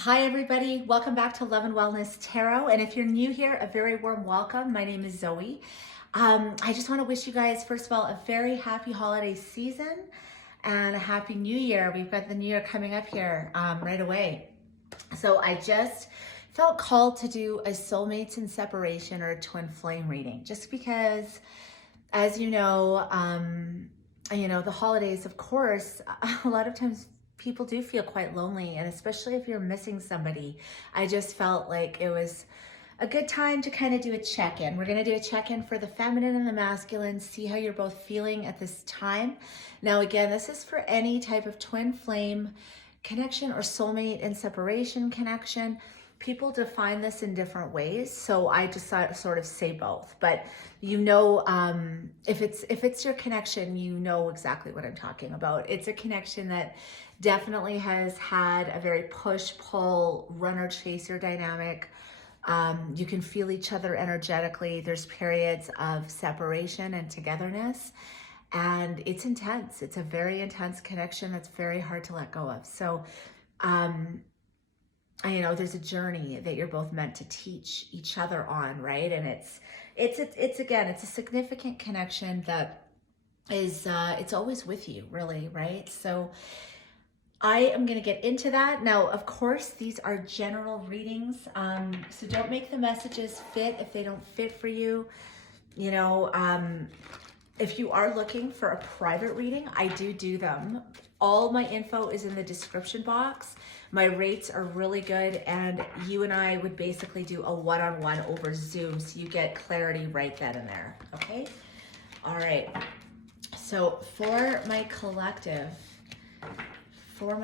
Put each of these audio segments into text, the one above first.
Hi everybody, welcome back to Love and Wellness Tarot. And if you're new here, a very warm welcome. My name is Zoe. I just want to wish you guys, first of all, a very happy holiday season and a happy new year. We've got the new year coming up here right away. So I just felt called to do a soulmates in separation or a twin flame reading, just because, as the holidays, of course, a lot of times people do feel quite lonely, and especially if you're missing somebody. I just felt like it was a good time to kind of do a check-in. We're going to do a check-in for the feminine and the masculine, see how you're both feeling at this time. Now, again, this is for any type of twin flame connection or soulmate and separation connection. People define this in different ways, so I just sort of say both. But if it's your connection, you know exactly what I'm talking about. It's a connection that definitely has had a very push-pull, runner-chaser dynamic. You can feel each other energetically. There's periods of separation and togetherness, and it's intense. It's a very intense connection that's very hard to let go of. So, there's a journey that you're both meant to teach each other on, right? And it's again, it's a significant connection that is, it's always with you, really, right? So I am going to get into that. Now, of course, these are general readings, so don't make the messages fit if they don't fit for you. If you are looking for a private reading, I do them. All my info is in the description box. My rates are really good, and you and I would basically do a one-on-one over Zoom, so you get clarity right then and there, okay? All right, so for my collective, for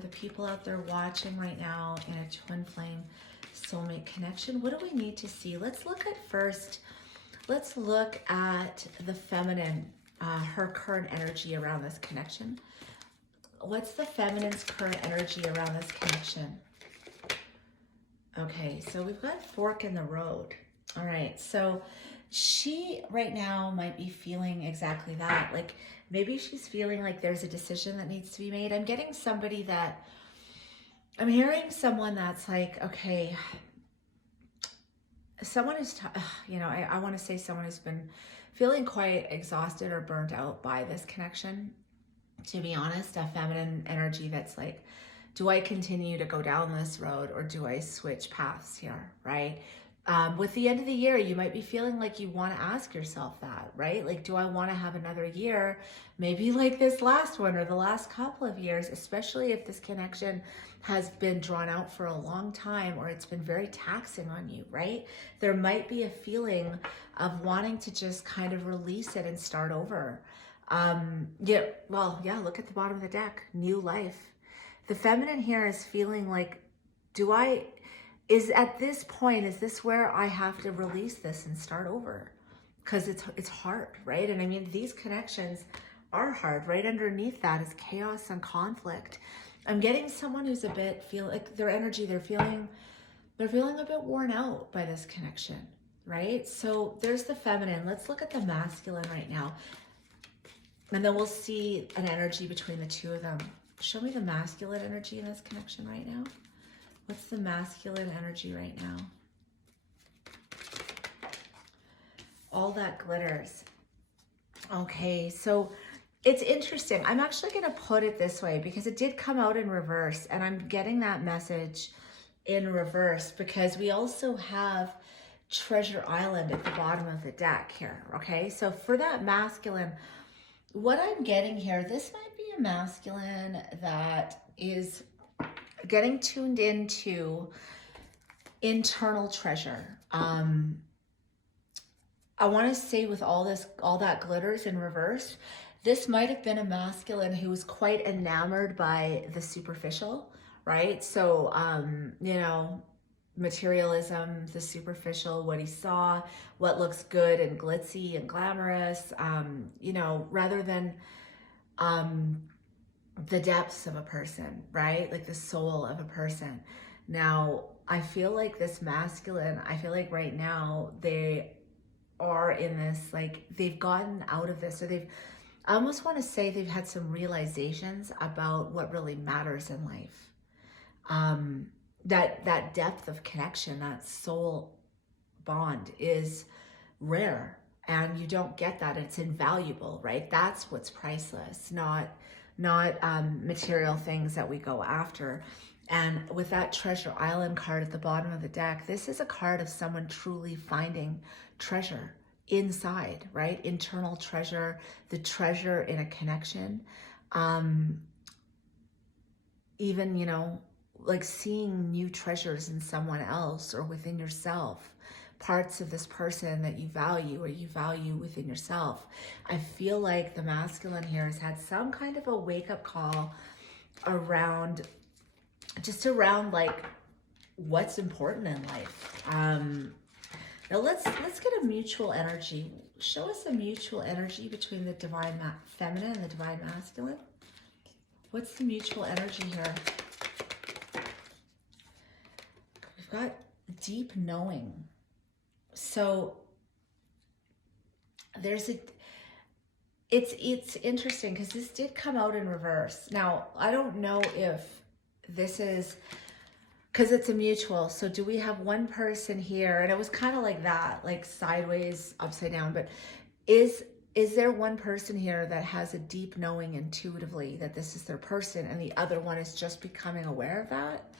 the people out there watching right now in a twin flame soulmate connection, what do we need to see? Let's look at the feminine, her current energy around this connection. What's the feminine's current energy around this connection? Okay, so we've got fork in the road. All right, so she right now might be feeling exactly that. Like maybe she's feeling like there's a decision that needs to be made. I'm hearing someone that's like, okay, someone is, I want to say someone who's been feeling quite exhausted or burnt out by this connection. To be honest, a feminine energy that's like, do I continue to go down this road or do I switch paths here, right? With the end of the year, you might be feeling like you want to ask yourself that, right? Like, do I want to have another year, maybe like this last one or the last couple of years, especially if this connection has been drawn out for a long time or it's been very taxing on you, right? There might be a feeling of wanting to just kind of release it and start over. Look at the bottom of the deck, new life. The feminine here is feeling like, at this point, is this where I have to release this and start over? Because it's hard, right? And I mean, these connections are hard. Right underneath that is chaos and conflict. I'm getting someone who's feel like their energy, they're feeling a bit worn out by this connection, right? So there's the feminine. Let's look at the masculine right now. And then we'll see an energy between the two of them. Show me the masculine energy in this connection right now. What's the masculine energy right now? All that glitters. Okay, so it's interesting. I'm actually going to put it this way because it did come out in reverse, and I'm getting that message in reverse because we also have Treasure Island at the bottom of the deck here, okay? So for that masculine, what I'm getting here, this might be a masculine that is getting tuned into internal treasure. I want to say with all that glitters in reverse, this might have been a masculine who was quite enamored by the superficial, right? So, materialism, the superficial, what he saw, what looks good and glitzy and glamorous, rather than the depths of a person, right? Like the soul of a person. Now, I feel like this masculine, right now they are in this, like they've gotten out of this, or I almost want to say they've had some realizations about what really matters in life. That depth of connection, that soul bond is rare, and you don't get that. It's invaluable, right? That's what's priceless, not material things that we go after. And with that Treasure Island card at the bottom of the deck, this is a card of someone truly finding treasure inside, right? Internal treasure, the treasure in a connection. Even, you know, like seeing new treasures in someone else or within yourself, parts of this person that you value or you value within yourself. I feel like the masculine here has had some kind of a wake-up call around, just around like what's important in life. Now let's get a mutual energy. Show us a mutual energy between the divine feminine and the divine masculine. What's the mutual energy here? We've got deep knowing. So there's it's interesting because this did come out in reverse. Now, I don't know if this is because it's a mutual. So do we have one person here? And it was kind of like that, like sideways, upside down. But is there one person here that has a deep knowing intuitively that this is their person and the other one is just becoming aware of that?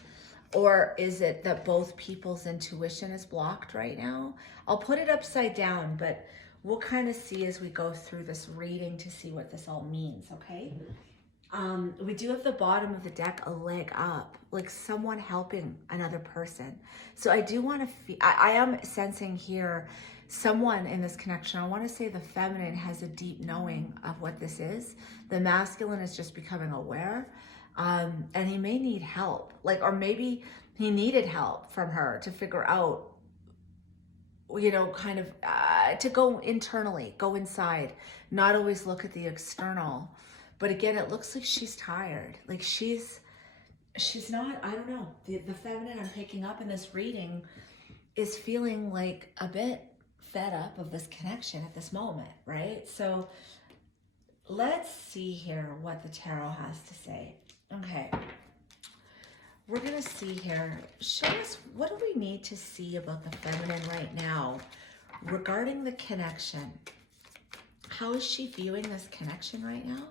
Or is it that both people's intuition is blocked right now? I'll put it upside down, but we'll kind of see as we go through this reading to see what this all means, okay? We do have the bottom of the deck a leg up, like someone helping another person. So I do want to feel, I am sensing here someone in this connection. I want to say the feminine has a deep knowing of what this is. The masculine is just becoming aware. And he may need help, like, or maybe he needed help from her to figure out, you know, kind of to go internally, go inside, not always look at the external. But again, it looks like she's tired. Like she's not, I don't know. The feminine I'm picking up in this reading is feeling like a bit fed up of this connection at this moment, right? So let's see here what the tarot has to say. Okay. We're going to see here. Show us, what do we need to see about the feminine right now regarding the connection? How is she viewing this connection right now?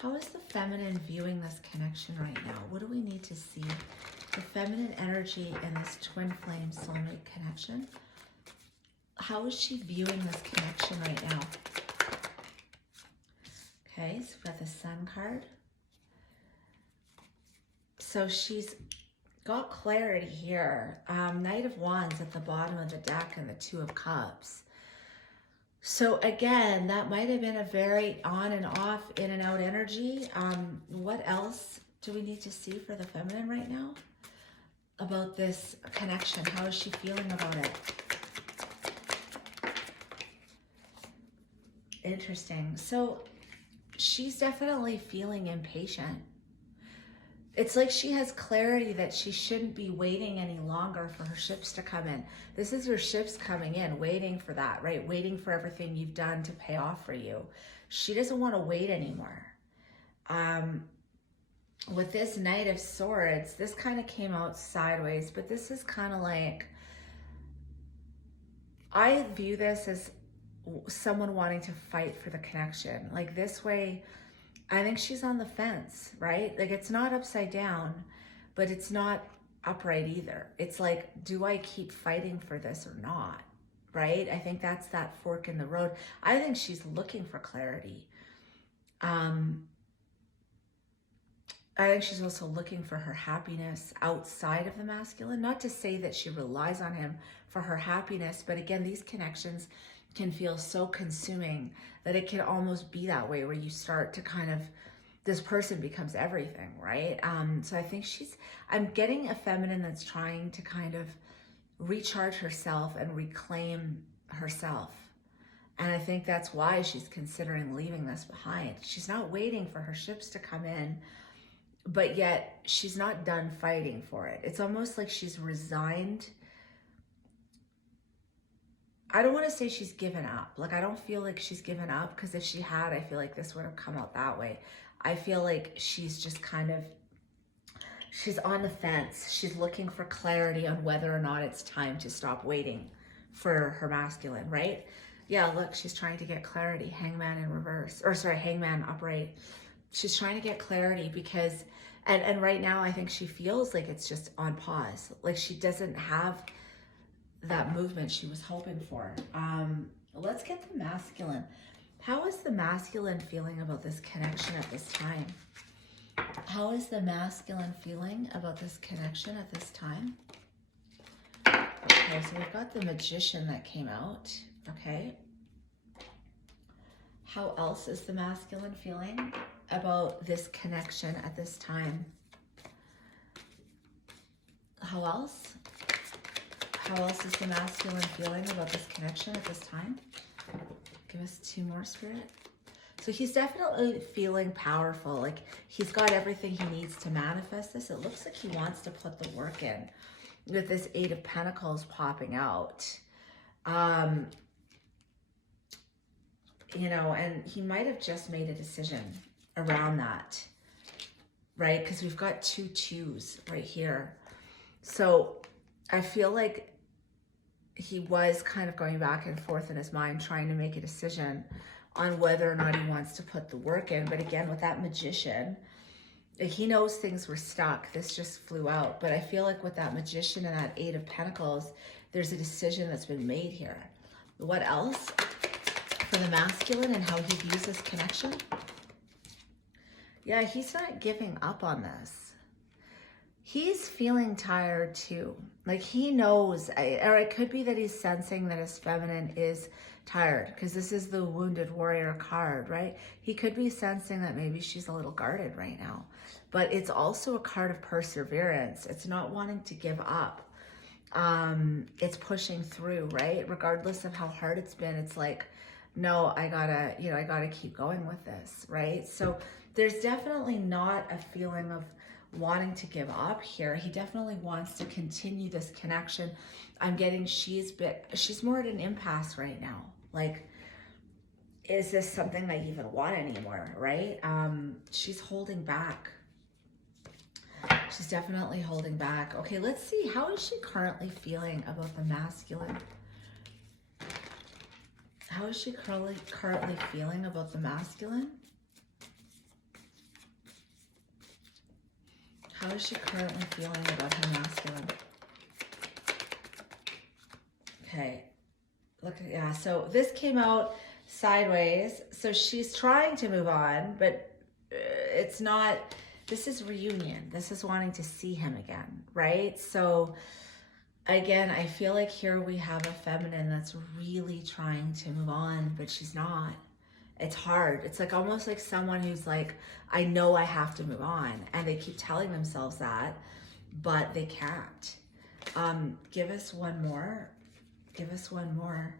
How is the feminine viewing this connection right now? What do we need to see? The feminine energy in this twin flame soulmate connection. How is she viewing this connection right now? Okay, so we've got the Sun card. So she's got clarity here. Knight of Wands at the bottom of the deck and the Two of Cups. So again, that might have been a very on and off, in and out energy. What else do we need to see for the feminine right now about this connection? How is she feeling about it? Interesting. So she's definitely feeling impatient. It's like she has clarity that she shouldn't be waiting any longer for her ships to come in. This is your ships coming in, waiting for that, right? Waiting for everything you've done to pay off for you. She doesn't want to wait anymore. With this Knight of Swords, this kind of came out sideways, but this is kind of like, I view this as someone wanting to fight for the connection. Like this way, I think she's on the fence, right? Like it's not upside down, but it's not upright either. It's like, do I keep fighting for this or not, right? I think that's that fork in the road. I think she's looking for clarity. I think she's also looking for her happiness outside of the masculine. Not to say that she relies on him for her happiness, but again, these connections can feel so consuming that it can almost be that way where you start to kind of, this person becomes everything, right? So I think I'm getting a feminine that's trying to kind of recharge herself and reclaim herself. And I think that's why she's considering leaving this behind. She's not waiting for her ships to come in, but yet she's not done fighting for it. It's almost like she's resigned. I don't want to say she's given up. Like, I don't feel like she's given up, because if she had, I feel like this would have come out that way. I feel like she's just kind of, She's on the fence. She's looking for clarity on whether or not it's time to stop waiting for her masculine, right? Yeah, look, she's trying to get clarity. Hangman in reverse, or sorry, hangman upright. She's trying to get clarity because, and right now I think she feels like it's just on pause. Like she doesn't have that movement she was hoping for. Let's get the masculine. How is the masculine feeling about this connection at this time? How is the masculine feeling about this connection at this time? Okay, so we've got the Magician that came out. Okay. How else is the masculine feeling about this connection at this time? How else? How else is the masculine feeling about this connection at this time? Give us 2 more, Spirit. So he's definitely feeling powerful. Like he's got everything he needs to manifest this. It looks like he wants to put the work in with this 8 of Pentacles popping out. You know, and he might have just made a decision around that, right? Because we've got 2 2s right here. So I feel like he was kind of going back and forth in his mind, trying to make a decision on whether or not he wants to put the work in. But again, with that Magician, he knows things were stuck. This just flew out. But I feel like with that Magician and that 8 of Pentacles, there's a decision that's been made here. What else for the masculine and how he views this connection? Yeah, he's not giving up on this. He's feeling tired too. Like he knows, or it could be that he's sensing that his feminine is tired, because this is the Wounded Warrior card, right? He could be sensing that maybe she's a little guarded right now, but it's also a card of perseverance. It's not wanting to give up. It's pushing through, right? Regardless of how hard it's been, it's like, no, I gotta keep going with this, right? So there's definitely not a feeling of wanting to give up here. He definitely wants to continue this connection. I'm getting she's more at an impasse right now. Like, is this something I even want anymore, right? She's holding back. She's definitely holding back. Okay, let's see. How is she currently feeling about the masculine? How is she currently feeling about the masculine? How is she currently feeling about her masculine? Okay, look at, yeah, so this came out sideways. So she's trying to move on, but it's not, this is reunion. This is wanting to see him again, right? So again, I feel like here we have a feminine that's really trying to move on, but she's not. It's hard. It's like almost like someone who's like, I know I have to move on. And they keep telling themselves that, but they can't. Give us one more. Give us one more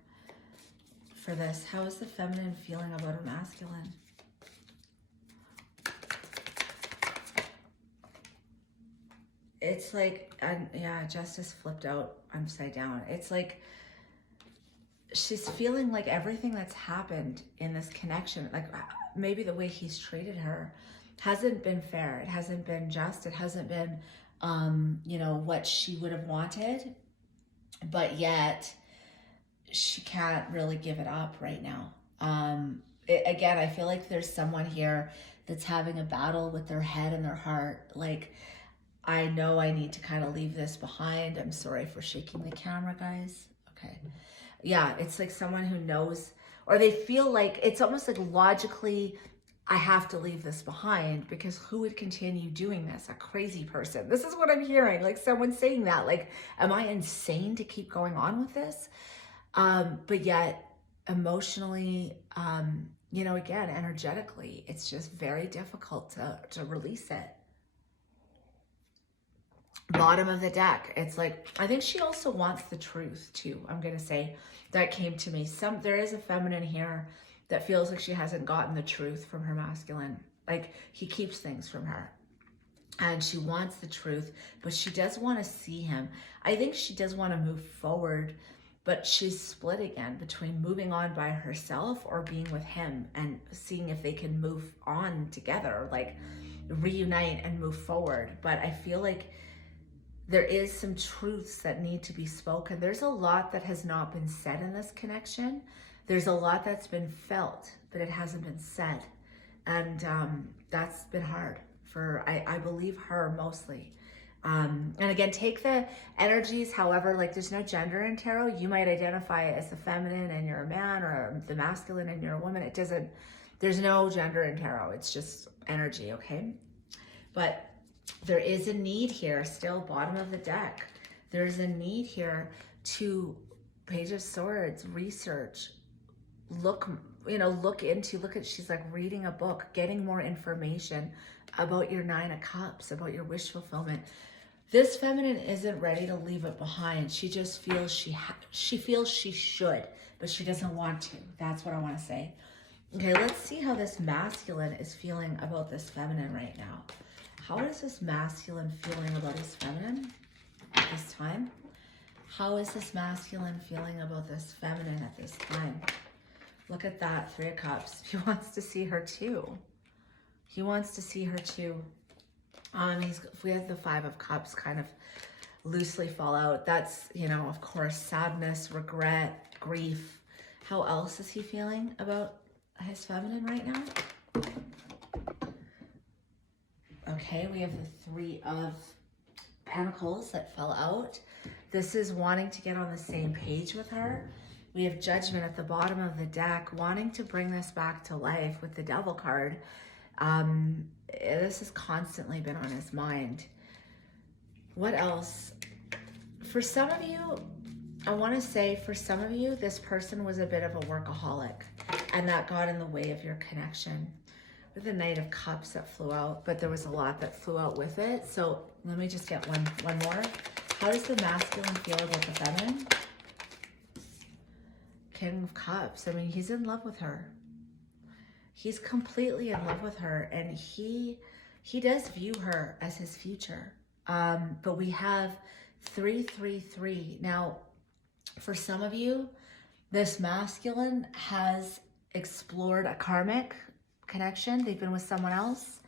for this. How is the feminine feeling about her masculine? It's like, yeah, Justice flipped out upside down. It's like, she's feeling like everything that's happened in this connection, like maybe the way he's treated her hasn't been fair. It hasn't been just. It hasn't been, you know, what she would have wanted, but yet she can't really give it up right now. Again, I feel like there's someone here that's having a battle with their head and their heart. Like, I know I need to kind of leave this behind. I'm sorry for shaking the camera, guys. Okay. Yeah, it's like someone who knows, or they feel like it's almost like logically, I have to leave this behind, because who would continue doing this? A crazy person. This is what I'm hearing, like someone saying that, like, am I insane to keep going on with this? But yet emotionally, you know, again, energetically, it's just very difficult to release it. Bottom of the deck, it's like, I think she also wants the truth too. I'm gonna say that came to me. There is a feminine here that feels like she hasn't gotten the truth from her masculine. Like, he keeps things from her and she wants the truth, but she does want to see him. I think she does want to move forward, but she's split again between moving on by herself or being with him and seeing if they can move on together, like reunite and move forward. But I feel like there is some truths that need to be spoken. There's a lot that has not been said in this connection. There's a lot that's been felt, but it hasn't been said. And that's been hard for, I believe, her mostly. And again, take the energies, however, like there's no gender in tarot. You might identify as the feminine and you're a man, or the masculine and you're a woman. It doesn't, there's no gender in tarot. It's just energy, okay? But there is a need here, still bottom of the deck. There's a need here to, Page of Swords, research, look at, she's like reading a book, getting more information about your Nine of Cups, about your wish fulfillment. This feminine isn't ready to leave it behind. She just feels she feels she should, but she doesn't want to. That's what I want to say. Okay, let's see how this masculine is feeling about this feminine right now. How is this masculine feeling about his feminine at this time? How is this masculine feeling about this feminine at this time? Look at that, Three of Cups. He wants to see her too. He wants to see her too. If we have the Five of Cups kind of loosely fall out, that's, of course, sadness, regret, grief. How else is he feeling about his feminine right now? Okay, we have the Three of Pentacles that fell out. This is wanting to get on the same page with her. We have Judgment at the bottom of the deck, wanting to bring this back to life with the Devil card. This has constantly been on his mind. What else? For some of you, I want to say, for some of you, this person was a bit of a workaholic, and that got in the way of your connection. With the Knight of Cups that flew out, but there was a lot that flew out with it. So let me just get one more. How does the masculine feel about the feminine? King of Cups. I mean, he's in love with her. He's completely in love with her, and he does view her as his future. But we have 333. Now, for some of you, this masculine has explored a karmic connection. They've been with someone else.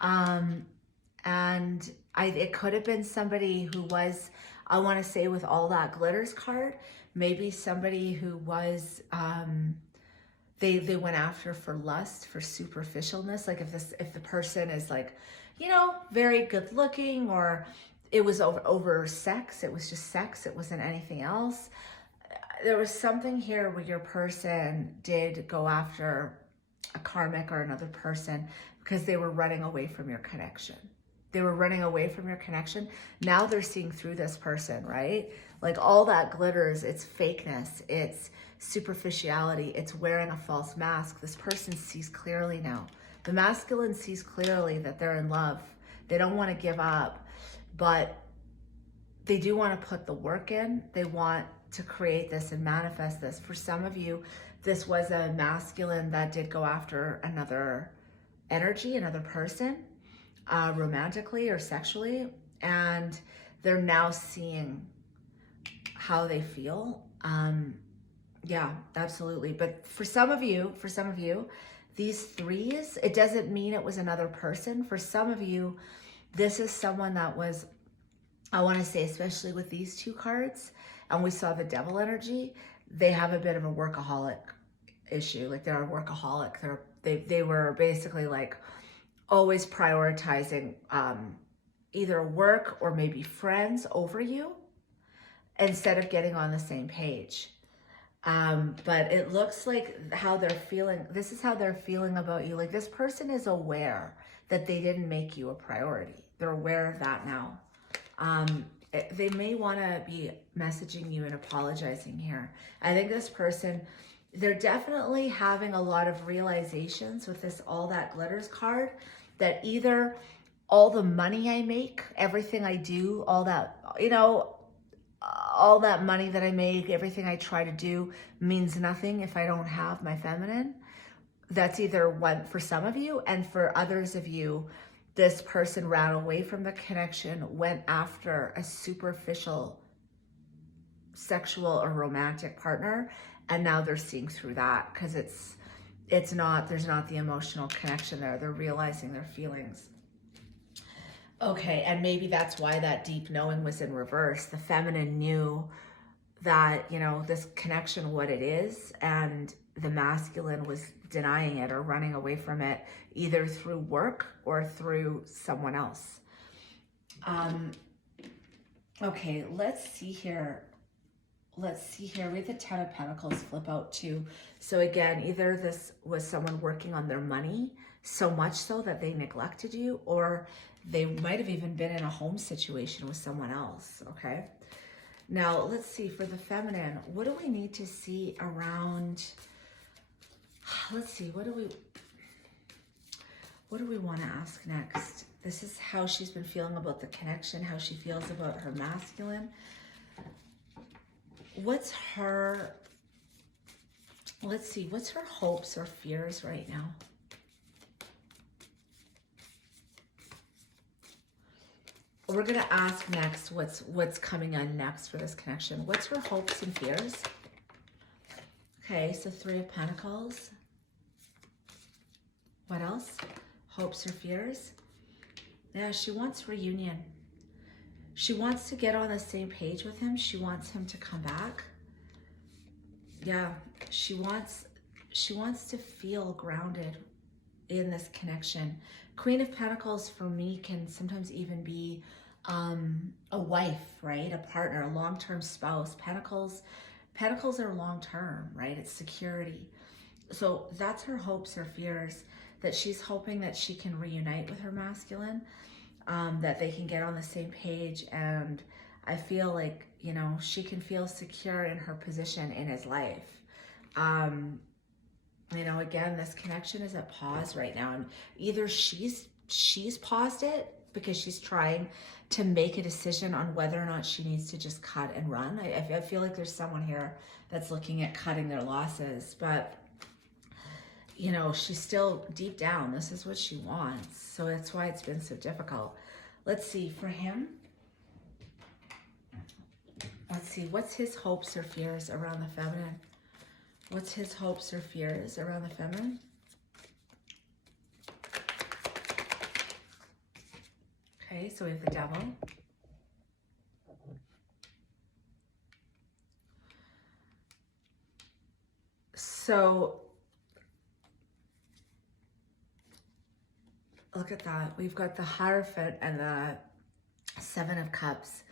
And it could have been somebody who was, I want to say, with all that glitters card, maybe somebody who was, they went after for lust, for superficialness. Like if the person is like, very good looking, or it was over sex, it was just sex, it wasn't anything else. There was something here where your person did go after a karmic or another person because they were running away from your connection. They were running away from your connection. Now they're seeing through this person, right? Like all that glitters, it's fakeness, it's superficiality, it's wearing a false mask. This person sees clearly now. The masculine sees clearly that they're in love. They don't want to give up, but they do want to put the work in. They want to create this and manifest this. For some of you, this was a masculine that did go after another energy, another person, romantically or sexually, and they're now seeing how they feel. Yeah, absolutely. But for some of you, these threes, it doesn't mean it was another person. For some of you, this is someone that was, I want to say, especially with these two cards, and we saw the Devil energy, they have a bit of a workaholic issue. Like they're a workaholic. They were basically like always prioritizing either work or maybe friends over you instead of getting on the same page. But it looks like how they're feeling, this is how they're feeling about you. Like this person is aware that they didn't make you a priority. They're aware of that now. They may want to be messaging you and apologizing here. I think this person, they're definitely having a lot of realizations with this All That Glitters card, that either all the money I make, everything I do, all that, all that money that I make, everything I try to do means nothing if I don't have my feminine. That's either one for some of you, and for others of you, this person ran away from the connection, went after a superficial sexual or romantic partner, and now they're seeing through that because there's not the emotional connection there. They're realizing their feelings. Okay, and maybe that's why that deep knowing was in reverse. The feminine knew that, you know, this connection, what it is, and the masculine was denying it or running away from it, either through work or through someone else. Okay, let's see here. We have the 10 of Pentacles flip out too. So again, either this was someone working on their money so much so that they neglected you, or they might have even been in a home situation with someone else, okay? Now, let's see, for the feminine, what do we need to see around, let's see, what do we want to ask next? This is how she's been feeling about the connection, how she feels about her masculine. What's her, let's see, what's her hopes or fears right now? We're going to ask next what's coming on next for this connection. What's her hopes and fears? Okay, so 3 of Pentacles. What else? Hopes or fears? Yeah, she wants reunion. She wants to get on the same page with him. She wants him to come back. Yeah, she wants to feel grounded in this connection. Queen of Pentacles for me can sometimes even be a wife, right? A partner, a long-term spouse. Pentacles are long-term, right? It's security. So that's her hopes or fears, that she's hoping that she can reunite with her masculine, that they can get on the same page. And I feel like, you know, she can feel secure in her position in his life. You know, again, this connection is at pause right now, and either she's paused it because she's trying to make a decision on whether or not she needs to just cut and run. I feel like there's someone here that's looking at cutting their losses, but you know, she's still deep down, this is what she wants. So that's why it's been so difficult. Let's see, for him, let's see, what's his hopes or fears around the feminine? What's his hopes or fears around the feminine? Okay, so we have the Devil. So look at that. We've got the Hierophant and the 7 of Cups.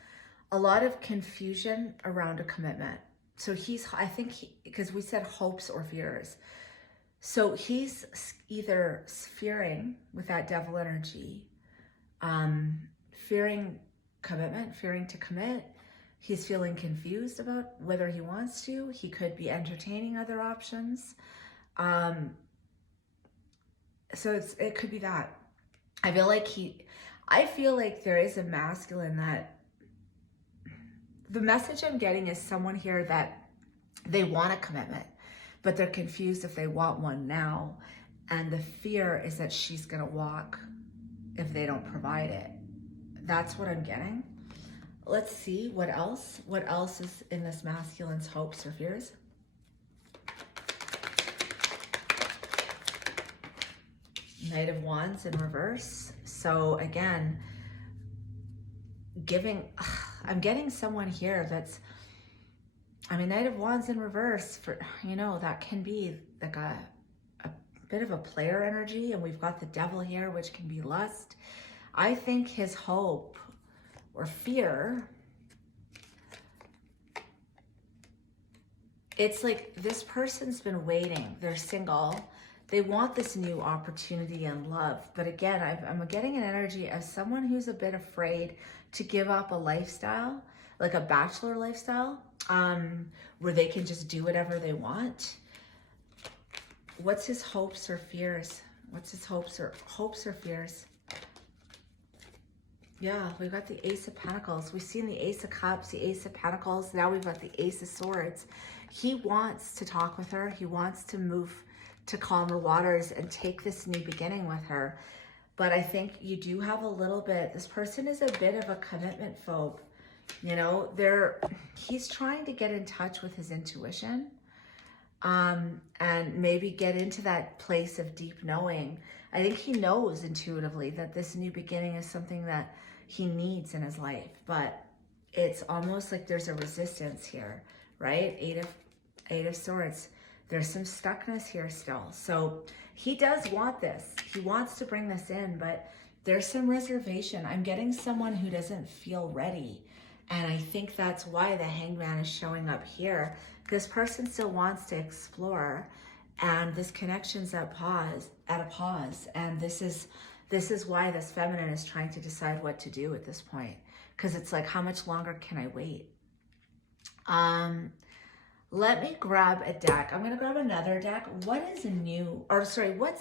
A lot of confusion around a commitment. So I think because we said hopes or fears. So he's either fearing with that Devil energy, fearing commitment, fearing to commit. He's feeling confused about whether he wants to. He could be entertaining other options. So it could be that. I feel like there is a masculine that, the message I'm getting is someone here that they want a commitment, but they're confused if they want one now. And the fear is that she's going to walk if they don't provide it. That's what I'm getting. Let's see what else is in this masculine's hopes or fears. Knight of Wands in reverse. So again, I'm getting someone here that's, Knight of Wands in reverse, for, you know, that can be like a bit of a player energy, and we've got the Devil here, which can be lust. I think his hope or fear, it's like this person's been waiting, they're single, they want this new opportunity and love. But again, I'm getting an energy of someone who's a bit afraid to give up a lifestyle, like a bachelor lifestyle, where they can just do whatever they want. What's his hopes or fears? What's his hopes or fears? Yeah, we've got the Ace of Pentacles. We've seen the Ace of Cups, the Ace of Pentacles. Now we've got the Ace of Swords. He wants to talk with her. He wants to move to calmer waters and take this new beginning with her. But I think you do have a little bit, this person is a bit of a commitment phobe. You know, he's trying to get in touch with his intuition, and maybe get into that place of deep knowing. I think he knows intuitively that this new beginning is something that he needs in his life, but it's almost like there's a resistance here, right? Eight of Swords. There's some stuckness here still. So he does want this. He wants to bring this in, but there's some reservation. I'm getting someone who doesn't feel ready. And I think that's why the Hangman is showing up here. This person still wants to explore, and this connection's at a pause. And this is why this feminine is trying to decide what to do at this point. Because it's like, how much longer can I wait? Let me grab a deck. I'm going to grab another deck. What's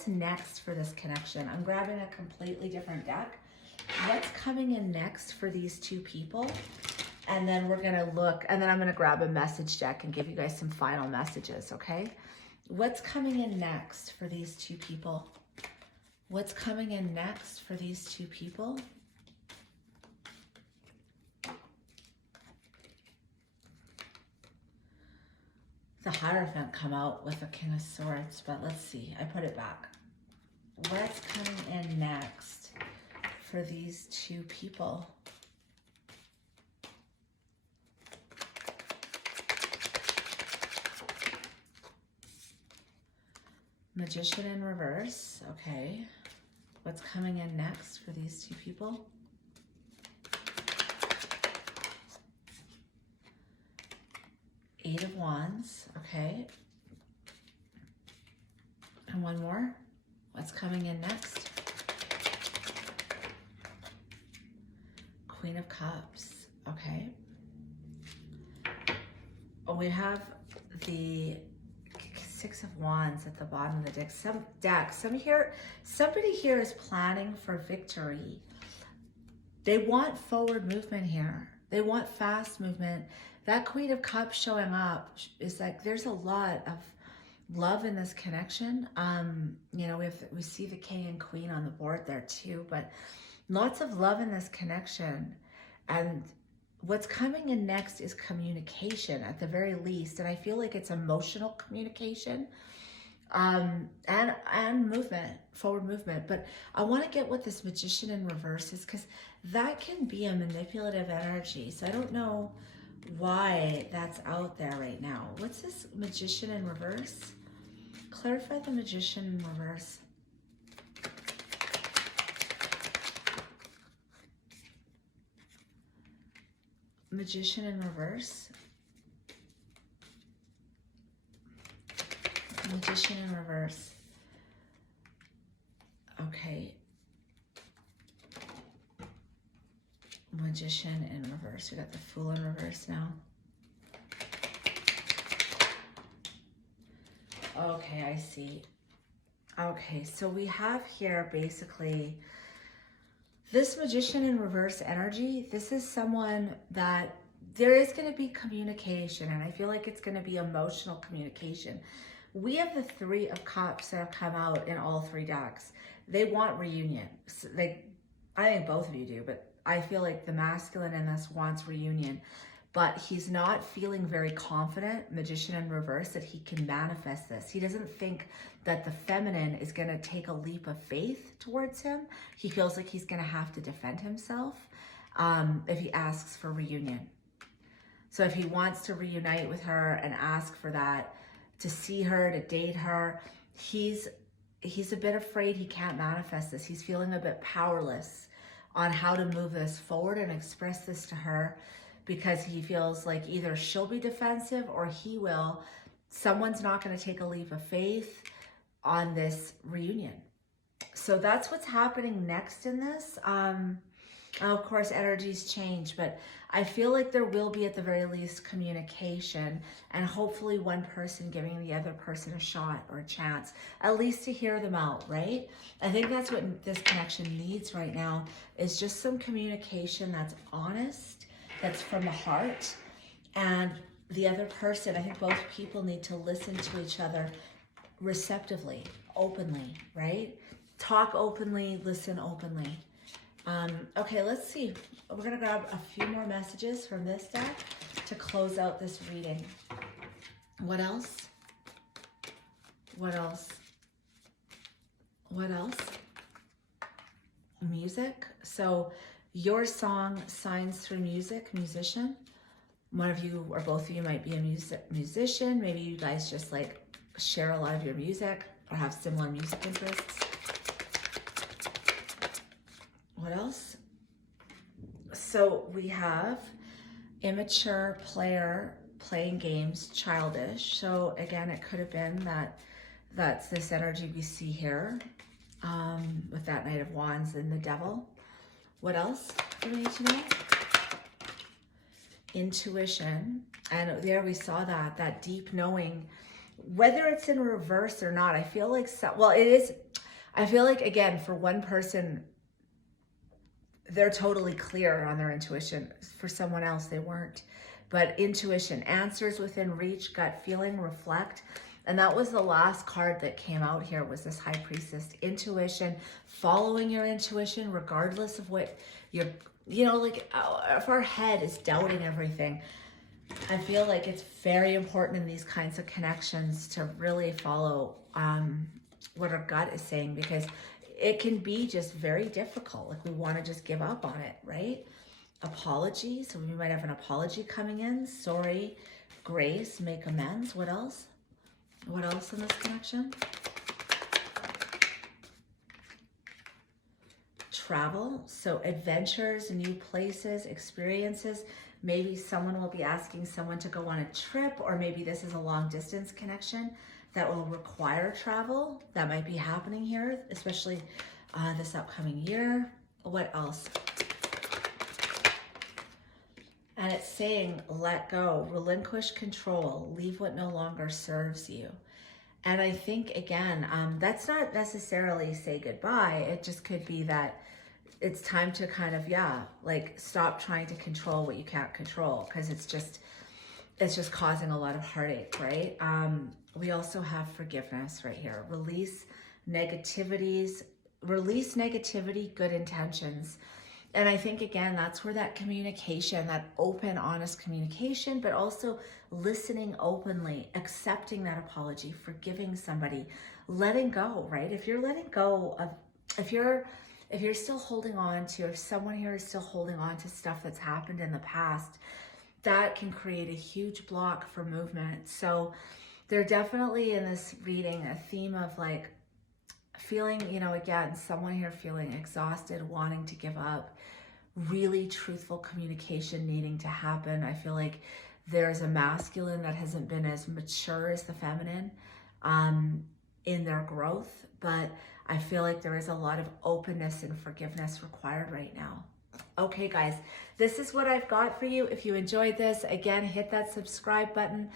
next for this connection? I'm grabbing a completely different deck. What's coming in next for these two people? And then we're going to look, and then I'm going to grab a message deck and give you guys some final messages, okay? What's coming in next for these two people? What's coming in next for these two people? The Hierophant come out with the King of Swords, but let's see. I put it back. What's coming in next for these two people? Magician in reverse. Okay. What's coming in next for these two people? Eight of Wands, okay. And one more. What's coming in next? Queen of Cups, okay. Oh, we have the Six of Wands at the bottom of the deck. Somebody here is planning for victory. They want forward movement here. They want fast movement. That Queen of Cups showing up is like, there's a lot of love in this connection. You know, we see the King and Queen on the board there too, but lots of love in this connection. And what's coming in next is communication at the very least. And I feel like it's emotional communication, and movement, forward movement. But I want to get what this Magician in reverse is, because that can be a manipulative energy. So I don't know why that's out there right now. What's this Magician in reverse? Clarify the Magician in reverse. Magician in reverse. Magician in reverse. Okay. Magician in reverse. We got the Fool in reverse now. Okay, I see. Okay, so we have here basically this Magician in reverse energy. This is someone that there is going to be communication, and I feel like it's going to be emotional communication. We have the Three of Cups that have come out in all three decks. They want reunion. So I think both of you do, but I feel like the masculine in this wants reunion, but he's not feeling very confident, Magician in reverse, that he can manifest this. He doesn't think that the feminine is going to take a leap of faith towards him. He feels like he's going to have to defend himself if he asks for reunion. So if he wants to reunite with her and ask for that, to see her, to date her, he's a bit afraid he can't manifest this. He's feeling a bit powerless on how to move this forward and express this to her, because he feels like either she'll be defensive or he will. Someone's not going to take a leap of faith on this reunion. So that's what's happening next in this. Of course, energies change, but I feel like there will be at the very least communication, and hopefully one person giving the other person a shot or a chance, at least to hear them out, right? I think that's what this connection needs right now, is just some communication that's honest, that's from the heart. And the other person, I think both people need to listen to each other receptively, openly, right? Talk openly, listen openly. Okay, let's see. We're gonna grab a few more messages from this deck to close out this reading. What else? What else? What else? Music. So your song signs through music, musician. One of you or both of you might be a musician. Maybe you guys just like share a lot of your music or have similar music interests. What else? So we have immature player playing games, childish. So again, it could have been that's this energy we see here with that Knight of Wands and the Devil. What else do we need to know? Intuition. And there we saw that deep knowing, whether it's in reverse or not. I feel like, well, it is. I feel like, again, for one person, they're totally clear on their intuition. For someone else, they weren't. But intuition, answers within reach, gut feeling, reflect. And that was the last card that came out here, was this High Priestess. Intuition, following your intuition, regardless of what you're, like if our head is doubting everything. I feel like it's very important in these kinds of connections to really follow what our gut is saying, because it can be just very difficult. Like we want to just give up on it, right? Apology. So we might have an apology coming in. Sorry, grace, make amends. What else? What else in this connection? Travel. So adventures, new places, experiences. Maybe someone will be asking someone to go on a trip, or maybe this is a long distance connection that will require travel. That might be happening here, especially this upcoming year. What else? And it's saying, let go, relinquish control, leave what no longer serves you. And I think, again, that's not necessarily say goodbye. It just could be that it's time to kind of, like stop trying to control what you can't control, because it's just causing a lot of heartache, right? We also have forgiveness right here. Release negativity, good intentions. And I think, again, that's where that communication, that open, honest communication, but also listening openly, accepting that apology, forgiving somebody, letting go, right? If you're letting go of, if you're still holding on to, if someone here is still holding on to stuff that's happened in the past, that can create a huge block for movement. So they're definitely in this reading a theme of like feeling, again, someone here feeling exhausted, wanting to give up, really truthful communication needing to happen. I feel like there's a masculine that hasn't been as mature as the feminine in their growth, but I feel like there is a lot of openness and forgiveness required right now. Okay, guys, this is what I've got for you. If you enjoyed this, again, hit that subscribe button,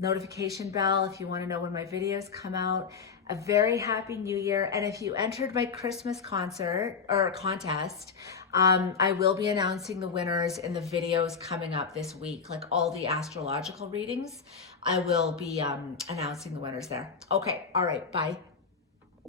notification bell if you want to know when my videos come out. A very happy new year. And if you entered my Christmas concert or contest, I will be announcing the winners in the videos coming up this week, like all the astrological readings. I will be announcing the winners there. Okay, all right, bye.